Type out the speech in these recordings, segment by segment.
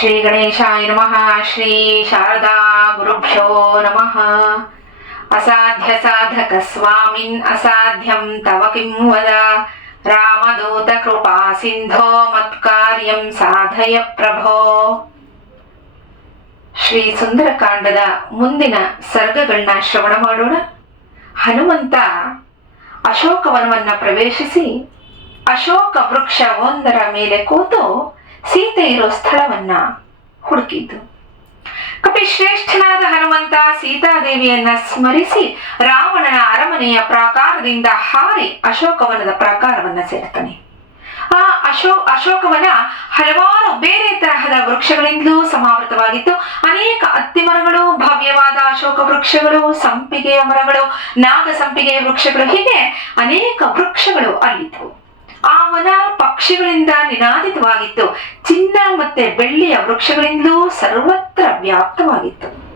ಶ್ರೀ ಗಣೇಶಾಯ ನಮಃ ಶ್ರೀ ಶಾರದಾ ಗುರುಭ್ಯೋ ನಮಃ ಅಸಾಧ್ಯ ಸಾಧಕ ಸ್ವಾಮಿನ್ ಅಸಾಧ್ಯಂ ತವ ಕಿಂ ವದ ರಾಮದೂತ ಕೃಪಾ ಸಿಂಧೋ ಮತ್ಕಾರ್ಯಂ ಸಾಧಯ ಪ್ರಭೋ ಶ್ರೀ ಸುಂದರಕಾಂಡದ ಮುಂದಿನ ಸರ್ಗಗಳನ್ನ ಶ್ರವಣ ಮಾಡೋಣ. ಹನುಮಂತ ಅಶೋಕವನವನ್ನ ಪ್ರವೇಶಿಸಿ ಅಶೋಕ ವೃಕ್ಷ ಒಂದರ ಮೇಲೆ ಕೂತು ಸೀತೆ ಇರೋ ಸ್ಥಳವನ್ನ ಹುಡುಕಿದ್ದು. ಕಪಿಶ್ರೇಷ್ಠನಾದ ಹನುಮಂತ ಸೀತಾದೇವಿಯನ್ನ ಸ್ಮರಿಸಿ ರಾವಣನ ಅರಮನೆಯ ಪ್ರಾಕಾರದಿಂದ ಹಾರಿ ಅಶೋಕವನದ ಪ್ರಾಕಾರವನ್ನ ಸೇರ್ತಾನೆ. ಆ ಅಶೋ, ಅಶೋಕವನ ಹಲವಾರು ಬೇರೆ ತರಹದ ವೃಕ್ಷಗಳಿಂದಲೂ ಸಮಾವೃತವಾಗಿತ್ತು. ಅನೇಕ ಅತ್ತಿ ಮರಗಳು ಭವ್ಯವಾದ ಅಶೋಕ ವೃಕ್ಷಗಳು, ಸಂಪಿಗೆಯ ಮರಗಳು ನಾಗ ಸಂಪಿಗೆಯ ವೃಕ್ಷಗಳು, ಹೀಗೆ ಅನೇಕ ವೃಕ್ಷಗಳು ಅಲ್ಲಿದ್ದವು. ಆ ವನ ಪಕ್ಷಿಗಳಿಂದ ನಿನಾದಿತವಾಗಿತ್ತು. ಚಿನ್ನ ಮತ್ತೆ ಬೆಳ್ಳಿಯ ವೃಕ್ಷಗಳಿಂದಲೂ ಸರ್ವತ್ರ ವ್ಯಾಪ್ತವಾಗಿತ್ತು.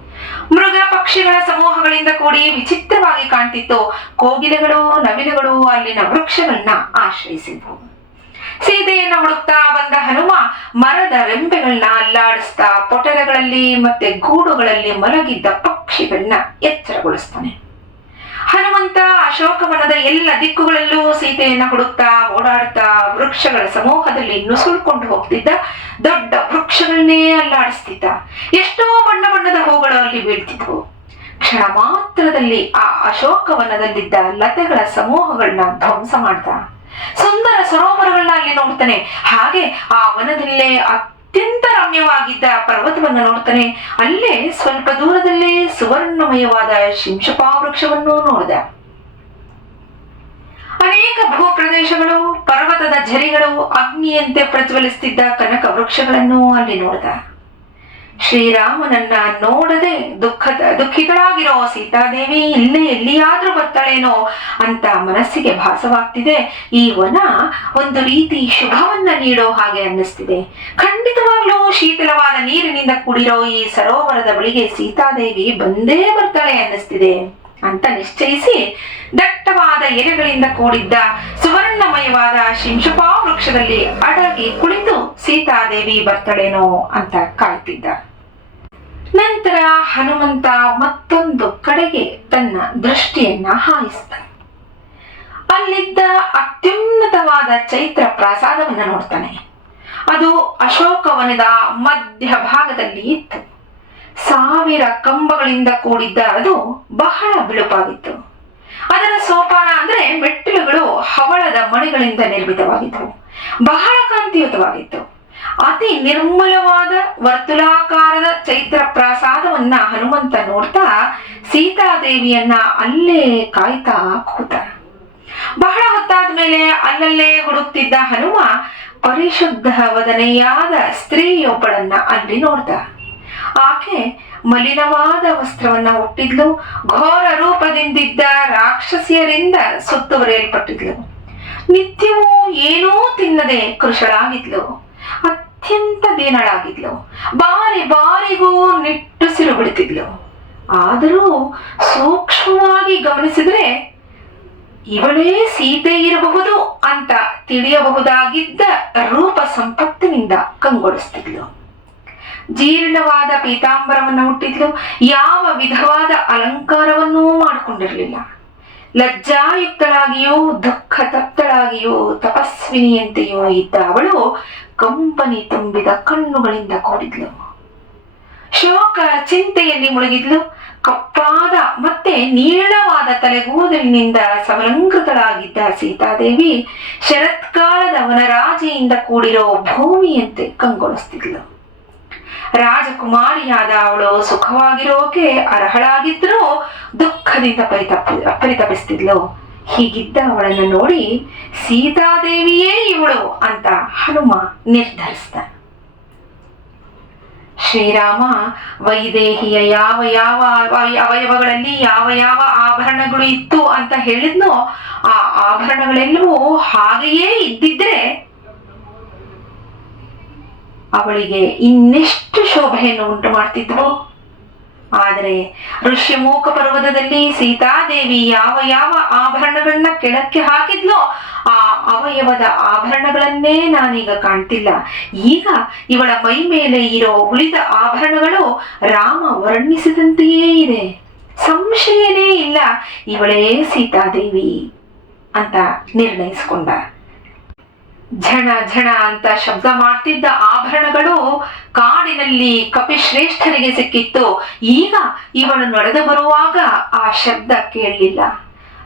ಮೃಗ ಪಕ್ಷಿಗಳ ಸಮೂಹಗಳಿಂದ ಕೂಡಿ ವಿಚಿತ್ರವಾಗಿ ಕಾಣ್ತಿತ್ತು. ಕೋಗಿಲೆಗಳು ನವಿಲುಗಳು ಅಲ್ಲಿನ ವೃಕ್ಷಗಳನ್ನ ಆಶ್ರಯಿಸಿದ್ವು ಸೀತೆಯನ್ನು ಹುಡುಕ್ತಾ ಬಂದ ಹನುಮ ಮರದ ರೆಂಬೆಗಳನ್ನ ಅಲ್ಲಾಡಿಸ್ತಾ ಪೊಟಲಗಳಲ್ಲಿ ಮತ್ತೆ ಗೂಡುಗಳಲ್ಲಿ ಮಲಗಿದ್ದ ಪಕ್ಷಿಗಳನ್ನ ಎಚ್ಚರಗೊಳಿಸ್ತಾನೆ. ಹನುಮಂತ ಅಶೋಕವನದ ಎಲ್ಲ ದಿಕ್ಕುಗಳಲ್ಲೂ ಸೀತೆಯನ್ನ ಹುಡುಕ್ತಾ ಓಡಾಡ್ತಾ ವೃಕ್ಷಗಳ ಸಮೂಹದಲ್ಲಿ ನುಸುಳ್ಕೊಂಡು ಹೋಗ್ತಿದ್ದ ದೊಡ್ಡ ವೃಕ್ಷಗಳನ್ನೇ ಅಲ್ಲಾಡಿಸ್ತಿದ್ದ. ಎಷ್ಟೋ ಬಣ್ಣ ಬಣ್ಣದ ಹೂಗಳು ಅಲ್ಲಿ ಬೀಳ್ತಿದ್ವು. ಕ್ಷಣ ಮಾತ್ರದಲ್ಲಿ ಆ ಅಶೋಕವನದಲ್ಲಿದ್ದ ಲತೆಗಳ ಸಮೂಹಗಳನ್ನ ಧ್ವಂಸ ಮಾಡ್ತಾ ಸುಂದರ ಸರೋವರಗಳನ್ನ ಅಲ್ಲಿ ನೋಡ್ತಾನೆ. ಹಾಗೆ ಆ ವನದಲ್ಲೇ ಅತ್ಯಂತ ರಮ್ಯವಾಗಿದ್ದ ಪರ್ವತವನ್ನು ನೋಡ್ತಾನೆ. ಅಲ್ಲೇ ಸ್ವಲ್ಪ ದೂರದಲ್ಲೇ ಸುವರ್ಣಮಯವಾದ ಶಿಂಶಪಾ ವೃಕ್ಷವನ್ನು ನೋಡಿದ. ಅನೇಕ ಭೂಪ್ರದೇಶಗಳು, ಪರ್ವತದ ಝರಿಗಳು, ಅಗ್ನಿಯಂತೆ ಪ್ರಜ್ವಲಿಸುತ್ತಿದ್ದ ಕನಕ ವೃಕ್ಷಗಳನ್ನು ಅಲ್ಲಿ ನೋಡಿದ. ಶ್ರೀರಾಮನನ್ನ ನೋಡದೆ ದುಃಖದ ದುಃಖಿತಳಾಗಿರೋ ಸೀತಾದೇವಿ ಇಲ್ಲೇ ಎಲ್ಲಿಯಾದ್ರೂ ಬರ್ತಾಳೇನೋ ಅಂತ ಮನಸ್ಸಿಗೆ ಭಾಸವಾಗ್ತಿದೆ. ಈ ವನ ಒಂದು ರೀತಿ ಶುಭವನ್ನ ನೀಡೋ ಹಾಗೆ ಅನ್ನಿಸ್ತಿದೆ. ಖಂಡಿತವಾಗ್ಲೂ ಶೀತಲವಾದ ನೀರಿನಿಂದ ಕೂಡಿರೋ ಈ ಸರೋವರದ ಬಳಿಗೆ ಸೀತಾದೇವಿ ಬಂದೇ ಬರ್ತಾಳೆ ಅನ್ನಿಸ್ತಿದೆ. ಅಂತ ನಿಶ್ಚಯಿಸಿ ದಟ್ಟವಾದ ಎಲೆಗಳಿಂದ ಕೂಡಿದ್ದ ಸುವರ್ಣಮಯವಾದ ಶಿಂಶುಪಾ ವೃಕ್ಷದಲ್ಲಿ ಅಡಗಿ ಕುಳಿತು ಸೀತಾದೇವಿ ಬರ್ತಾಳೇನೋ ಅಂತ ಕಾಯ್ತಿದ್ದ. ನಂತರ ಹನುಮಂತ ಮತ್ತೊಂದು ಕಡೆಗೆ ತನ್ನ ದೃಷ್ಟಿಯನ್ನ ಹಾಯಿಸಿದ. ಅಲ್ಲಿದ್ದ ಅತ್ಯುನ್ನತವಾದ ಚೈತ್ರ ಪ್ರಸಾದವನ್ನ ನೋಡ್ತಾನೆ. ಅದು ಅಶೋಕವನದ ಮಧ್ಯಭಾಗದಲ್ಲಿ ಇತ್ತು. ಸಾವಿರ ಕಂಬಗಳಿಂದ ಕೂಡಿದ್ದ ಅದು ಬಹಳ ಬಿಳುಪಾಗಿತ್ತು. ಅದರ ಸೋಪಾನ ಅಂದ್ರೆ ಮೆಟ್ಟಿಲುಗಳು ಹವಳದ ಮಣಿಗಳಿಂದ ನಿರ್ಮಿತವಾಗಿದ್ದವು. ಬಹಳ ಕಾಂತಿಯುತವಾಗಿತ್ತು. ಅತಿ ನಿರ್ಮಲವಾದ ವರ್ತುಲಾಕಾರದ ಚೈತ್ರ ಪ್ರಸಾದವನ್ನ ಹನುಮಂತ ನೋಡ್ತಾ ಸೀತಾದೇವಿಯನ್ನ ಅಲ್ಲೇ ಕಾಯ್ತಾ ಕೂತ. ಬಹಳ ಹೊತ್ತಾದ ಮೇಲೆ ಅಲ್ಲಲ್ಲೇ ಹುಡುಕ್ತಿದ್ದ ಹನುಮ ಪರಿಶುದ್ಧ ವದನೆಯಾದ ಸ್ತ್ರೀಯೊಬ್ಬಳನ್ನ ಅಲ್ಲಿ ನೋಡ್ದ. ಆಕೆ ಮಲಿನವಾದ ವಸ್ತ್ರವನ್ನ ಹುಟ್ಟಿದ್ಲು ಘೋರ ರೂಪದಿಂದಿದ್ದ ರಾಕ್ಷಸಿಯರಿಂದ ಸುತ್ತುವರಿಯಲ್ಪಟ್ಟಿದ್ಲು. ನಿತ್ಯವೂ ಏನೂ ತಿನ್ನದೆ ಕೃಶಳಾಗಿದ್ಲು. ಅತ್ಯಂತ ದೀನಳಾಗಿದ್ಲು. ಬಾರಿ ಬಾರಿಗೂ ನಿಟ್ಟುಸಿರು ಬಿಡುತ್ತಿದ್ಲು ಆದರೂ ಸೂಕ್ಷ್ಮವಾಗಿ ಗಮನಿಸಿದ್ರೆ ಇವಳೇ ಸೀತೆ ಇರಬಹುದು ಅಂತ ತಿಳಿಯಬಹುದಾಗಿದ್ದ ರೂಪ ಸಂಪತ್ತಿನಿಂದ ಕಂಗೊಳಿಸ್ತಿದ್ಲು. ಜೀರ್ಣವಾದ ಪೀತಾಂಬರವನ್ನು ಹುಟ್ಟಿದ್ಲು ಯಾವ ವಿಧವಾದ ಅಲಂಕಾರವನ್ನೂ ಮಾಡಿಕೊಂಡಿರಲಿಲ್ಲ. ಲಜ್ಜಾಯುಕ್ತಳಾಗಿಯೂ ದುಃಖ ತಪ್ತಳಾಗಿಯೂ ತಪಸ್ವಿನಿಯಂತೆಯೂ ಇದ್ದ ಅವಳು ಕಂಪನಿ ತುಂಬಿದ ಕಣ್ಣುಗಳಿಂದ ಕೂಡಿದ್ಲು. ಶೋಕ ಚಿಂತೆಯಲ್ಲಿ ಮುಳುಗಿದ್ಲು. ಕಪ್ಪಾದ ಮತ್ತೆ ನೀಳವಾದ ತಲೆಗೂದಲಿನಿಂದ ಸಮಲಂಕೃತಳಾಗಿದ್ದ ಸೀತಾದೇವಿ ಶರತ್ಕಾಲದ ವನರಾಜೆಯಿಂದ ಕೂಡಿರೋ ಭೂಮಿಯಂತೆ ಕಂಗೊಳಿಸ್ತಿದ್ಲು. ರಾಜಕುಮಾರಿಯಾದ ಅವಳು ಸುಖವಾಗಿರೋಕೆ ಅರ್ಹಳಾಗಿದ್ರು ದುಃಖದಿಂದ ಪರಿತಪ್ಪಿ ಪರಿತಪಿಸ್ತಿದ್ಲು. ಹೀಗಿದ್ದ ಅವಳನ್ನ ನೋಡಿ ಸೀತಾದೇವಿಯೇ ಇವಳು ಅಂತ ಹನುಮ ನಿರ್ಧರಿಸ್ತಾನೆ ಶ್ರೀರಾಮ, ವೈದೇಹಿಯ ಯಾವ ಯಾವ ಅವಯ- ಅವಯವಗಳಲ್ಲಿ ಯಾವ ಯಾವ ಆಭರಣಗಳು ಇತ್ತು ಅಂತ ಹೇಳಿದ್ನೋ ಆ ಆಭರಣಗಳೆಲ್ಲವೂ ಹಾಗೆಯೇ ಇದ್ದಿದ್ರೆ ಅವಳಿಗೆ ಇನ್ನೆಷ್ಟು ಶೋಭೆಯನ್ನು ಉಂಟು ಮಾಡ್ತಿದ್ವು ಆದರೆ ಋಷ್ಯಮೂಕ ಪರ್ವತದಲ್ಲಿ ಸೀತಾದೇವಿ ಯಾವ ಯಾವ ಆಭರಣಗಳನ್ನ ಕೆಳಕ್ಕೆ ಹಾಕಿದ್ಲೋ ಆ ಅವಯವದ ಆಭರಣಗಳನ್ನೇ ನಾನೀಗ ಕಾಣ್ತಿಲ್ಲ. ಈಗ ಇವಳ ಮೈ ಮೇಲೆ ಇರೋ ಉಳಿದ ಆಭರಣಗಳು ರಾಮ ವರ್ಣಿಸಿದಂತೆಯೇ ಇದೆ. ಸಂಶಯನೇ ಇಲ್ಲ, ಇವಳೇ ಸೀತಾದೇವಿ ಅಂತ ನಿರ್ಣಯಿಸಿಕೊಂಡ. ಝಣ ಝಣ ಅಂತ ಶಬ್ದ ಮಾಡ್ತಿದ್ದ ಆಭರಣಗಳು ಕಾಡಿನಲ್ಲಿ ಕಪಿಶ್ರೇಷ್ಠರಿಗೆ ಸಿಕ್ಕಿತ್ತು. ಈಗ ಇವಳು ನಡೆದು ಬರುವಾಗ ಆ ಶಬ್ದ ಕೇಳಲಿಲ್ಲ.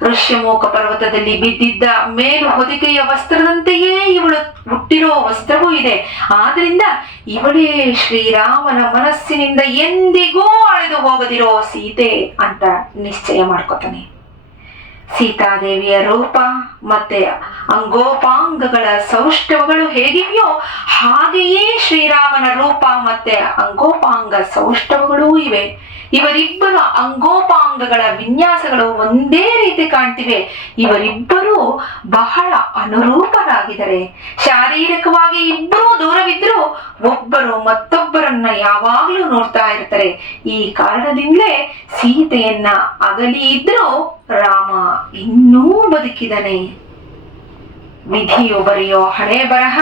ಋಷ್ಯಮೋಕ ಪರ್ವತದಲ್ಲಿ ಬಿದ್ದಿದ್ದ ಮೇಲು ಹೊದಿಕೆಯ ವಸ್ತ್ರದಂತೆಯೇ ಇವಳು ಹುಟ್ಟಿರೋ ವಸ್ತ್ರವೂ ಇದೆ. ಆದ್ರಿಂದ ಇವಳೇ ಶ್ರೀರಾಮನ ಮನಸ್ಸಿನಿಂದ ಎಂದಿಗೂ ಅಳೆದು ಹೋಗದಿರೋ ಸೀತೆ ಅಂತ ನಿಶ್ಚಯ ಮಾಡ್ಕೊತಾನೆ. ಸೀತಾದೇವಿಯ ರೂಪ ಮತ್ತೆ ಅಂಗೋಪಾಂಗಗಳ ಸೌಷ್ಠವಗಳು ಹೇಗಿವೆಯೋ ಹಾಗೆಯೇ ಶ್ರೀರಾಮನ ರೂಪ ಮತ್ತೆ ಅಂಗೋಪಾಂಗ ಸೌಷ್ಠವಗಳೂ ಇವೆ. ಇವರಿಬ್ಬರ ಅಂಗೋಪಾಂಗಗಳ ವಿನ್ಯಾಸಗಳು ಒಂದೇ ರೀತಿ ಕಾಣ್ತಿವೆ. ಇವರಿಬ್ಬರು ಬಹಳ ಅನುರೂಪರಾಗಿದ್ದಾರೆ. ಶಾರೀರಿಕವಾಗಿ ಇಬ್ಬರೂ ದೂರವಿದ್ರೂ ಒಬ್ಬರು ಮತ್ತೊಬ್ಬರನ್ನ ಯಾವಾಗ್ಲೂ ನೋಡ್ತಾ ಇರ್ತಾರೆ. ಈ ಕಾರಣದಿಂದಲೇ ಸೀತೆಯನ್ನ ಅಗಲಿ ಇದ್ರೂ ರಾಮ ಇನ್ನೂ ಬದುಕಿದನೆ. ವಿಧಿಯು ಬರೆಯೋ ಹಣೆ ಬರಹ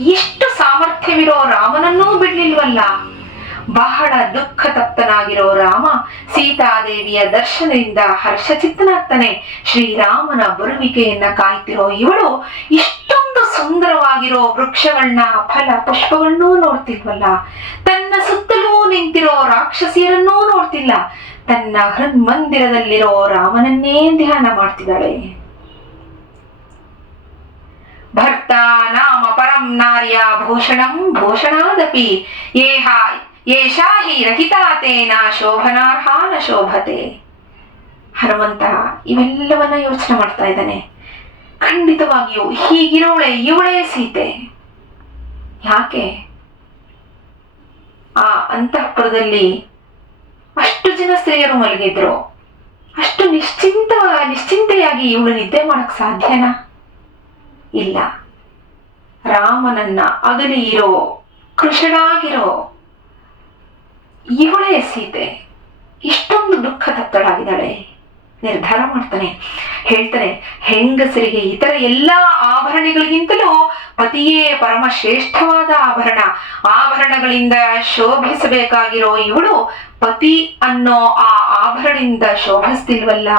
ಎಷ್ಟು ಸಾಮರ್ಥ್ಯವಿರೋ ರಾಮನನ್ನೂ ಬಿಡ್ಲಿಲ್ವಲ್ಲ. ಬಹಳ ದುಃಖ ತಪ್ತನಾಗಿರೋ ರಾಮ ಸೀತಾದೇವಿಯ ದರ್ಶನದಿಂದ ಹರ್ಷಚಿತ್ತನಾಗ್ತಾನೆ. ಶ್ರೀರಾಮನ ಬರುವಿಕೆಯನ್ನ ಕಾಯ್ತಿರೋ ಇವಳು ಇಷ್ಟೊಂದು ಸುಂದರವಾಗಿರೋ ವೃಕ್ಷಗಳನ್ನ ಫಲ ಪುಷ್ಪಗಳನ್ನೂ ನೋಡ್ತಿಲ್ವಲ್ಲ ತನ್ನ ಸುತ್ತಲೂ ನಿಂತಿರೋ ರಾಕ್ಷಸಿಯರನ್ನೂ ನೋಡ್ತಿಲ್ಲ. ತನ್ನ ಹೃನ್ಮಂದಿರದಲ್ಲಿರೋ ರಾಮನನ್ನೇ ಧ್ಯಾನ ಮಾಡ್ತಿದ್ದಾಳೆ. ಭರ್ತ ನಾಮ ಪರಂ ನಾರ್ಯ ಭೂಷಣಂ ಭೂಷಣಾದಪಿ. ಏಹ, ಏಷಾ ಹಿ ರಹಿತಾತೇನ ಶೋಭನಾರ್ಹ ನ ಶೋಭತೆ. ಹನುಮಂತ ಇವೆಲ್ಲವನ್ನ ಯೋಚನೆ ಮಾಡ್ತಾ ಇದ್ದಾನೆ. ಖಂಡಿತವಾಗಿಯೂ ಹೀಗಿರೋಳೆ ಇವಳೇ ಸೀತೆ. ಯಾಕೆ? ಆ ಅಂತಃಪುರದಲ್ಲಿ ಅಷ್ಟು ಜನ ಸ್ತ್ರೀಯರು ಮಲಗಿದ್ರು ಅಷ್ಟು ನಿಶ್ಚಿಂತ, ನಿಶ್ಚಿಂತೆಯಾಗಿ ಇವಳು ನಿದ್ದೆ ಮಾಡಕ್ ಸಾಧ್ಯನಾ? ಇಲ್ಲ. ರಾಮನನ್ನ ಅಗಲಿ ಇರೋ ಕೃಷಳಾಗಿರೋ ಇವಳೇ ಸೀತೆ. ಇಷ್ಟೊಂದು ದುಃಖ ತತ್ತಳಾಗಿದ್ದಾಳೆ ನಿರ್ಧಾರ ಮಾಡ್ತಾನೆ. ಹೇಳ್ತಾನೆ, ಹೆಂಗಸರಿಗೆ ಇತರ ಎಲ್ಲಾ ಆಭರಣಗಳಿಗಿಂತಲೂ ಪತಿಯೇ ಪರಮ ಶ್ರೇಷ್ಠವಾದ ಆಭರಣ. ಆಭರಣಗಳಿಂದ ಶೋಭಿಸಬೇಕಾಗಿರೋ ಇವಳು ಪತಿ ಅನ್ನೋ ಆ ಆಭರಣದಿಂದ ಶೋಭಿಸ್ತಿಲ್ವಲ್ಲ?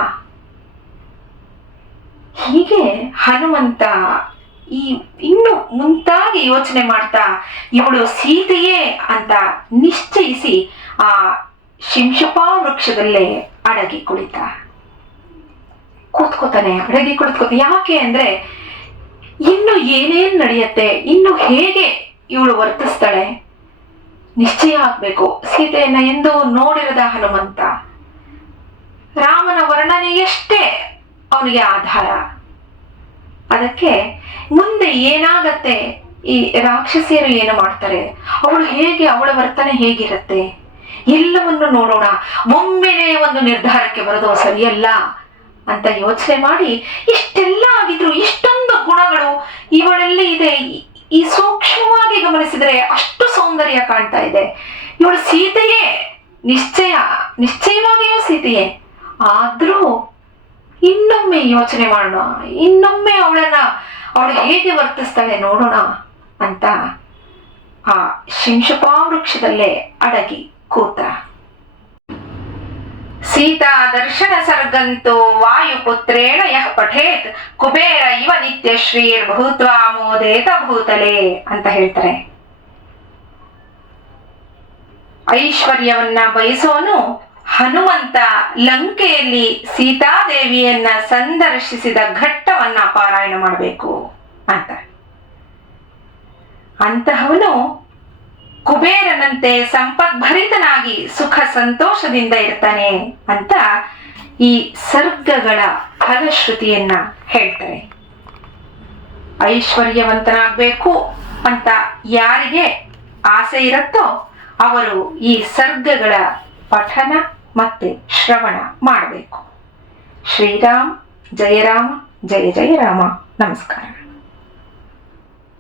ಹೀಗೆ ಹನುಮಂತ ಈ ಇನ್ನು ಮುಂತಾಗಿ ಯೋಚನೆ ಮಾಡ್ತಾ, ಇವಳು ಸೀತೆಯೇ ಅಂತ ನಿಶ್ಚಯಿಸಿ ಆ ಶಿಂಶಪಾ ವೃಕ್ಷದಲ್ಲೇ ಅಡಗಿ ಕುಳಿತ. ಕೂತ್ಕೋತಾನೆ ಅಡಗಿ ಕುಳಿತ್ಕೋತ ಯಾಕೆ ಅಂದ್ರೆ, ಇನ್ನು ಏನೇನ್ ನಡೆಯುತ್ತೆ, ಇನ್ನು ಹೇಗೆ ಇವಳು ವರ್ತಿಸ್ತಾಳೆ, ನಿಶ್ಚಯ ಆಗ್ಬೇಕು. ಸೀತೆಯನ್ನ ಎಂದು ನೋಡಿರದ ಹನುಮಂತ, ರಾಮನ ವರ್ಣನೆಯಷ್ಟೇ ಅವನಿಗೆ ಆಧಾರ. ಅದಕ್ಕೆ ಮುಂದೆ ಏನಾಗತ್ತೆ, ಈ ರಾಕ್ಷಸಿಯರು ಏನು ಮಾಡ್ತಾರೆ, ಅವಳು ಹೇಗೆ, ಅವಳ ವರ್ತನೆ ಹೇಗಿರುತ್ತೆ, ಎಲ್ಲವನ್ನು ನೋಡೋಣ. ಒಮ್ಮೆನೆ ಒಂದು ನಿರ್ಧಾರಕ್ಕೆ ಬರೋದು ಸರಿಯಲ್ಲ. ಅಂತ ಯೋಚನೆ ಮಾಡಿ ಇಷ್ಟೆಲ್ಲ ಆಗಿದ್ರು ಇಷ್ಟೊಂದು ಗುಣಗಳು ಇವಳಲ್ಲಿ ಇದೆ. ಈ- ಸೂಕ್ಷ್ಮವಾಗಿ ಗಮನಿಸಿದ್ರೆ ಅಷ್ಟು ಸೌಂದರ್ಯ ಕಾಣ್ತಾ ಇದೆ. ಇವಳು ಸೀತೆಯೇ, ನಿಶ್ಚಯ, ನಿಶ್ಚಯವಾಗಿಯೂ ಸೀತೆಯೇ. ಆದ್ರೂ ಇನ್ನೊಮ್ಮೆ ಯೋಚನೆ ಮಾಡೋಣ, ಇನ್ನೊಮ್ಮೆ ಅವಳನ್ನ, ಅವಳು ಹೇಗೆ ವರ್ತಿಸ್ತಾಳೆ ನೋಡೋಣ ಅಂತ ಆ ಶಿಂಶುಪಾ ವೃಕ್ಷದಲ್ಲೇ ಅಡಗಿ ಕೂತ ಸೀತಾ ದರ್ಶನ ಸರ್ಗಂತೋ ವಾಯುಪುತ್ರೇಣ ಯಃ ಪಠೇತ್, ಕುಬೇರ ಇವ ನಿತ್ಯ ಶ್ರೀರ್ ಭೂತ್ವಾ ಮೋದೇತ ಭೂತಲೆ ಅಂತ ಹೇಳ್ತಾರೆ. ಐಶ್ವರ್ಯವನ್ನ ಬಯಸೋನು ಹನುಮಂತ ಲಂಕೆಯಲ್ಲಿ ಸೀತಾದೇವಿಯನ್ನ ಸಂದರ್ಶಿಸಿದ ಘಟ್ಟವನ್ನ ಪಾರಾಯಣ ಮಾಡಬೇಕು ಅಂತ. ಅಂತಹವನು ಕುಬೇರನಂತೆ ಸಂಪದ್ಭರಿತನಾಗಿ ಸುಖ ಸಂತೋಷದಿಂದ ಇರ್ತಾನೆ ಅಂತ ಈ ಸರ್ಗಗಳ ಫಲಶ್ರುತಿಯನ್ನ ಹೇಳ್ತಾರೆ. ಐಶ್ವರ್ಯವಂತನಾಗಬೇಕು ಅಂತ ಯಾರಿಗೆ ಆಸೆ ಇರುತ್ತೋ ಅವರು ಈ ಸರ್ಗಗಳ ಪಠನ ಮತ್ತೆ ಶ್ರವಣ ಮಾಡಬೇಕು. ಶ್ರೀರಾಮ್, ಜಯರಾಮ, ಜಯ ಜಯರಾಮ. ನಮಸ್ಕಾರ.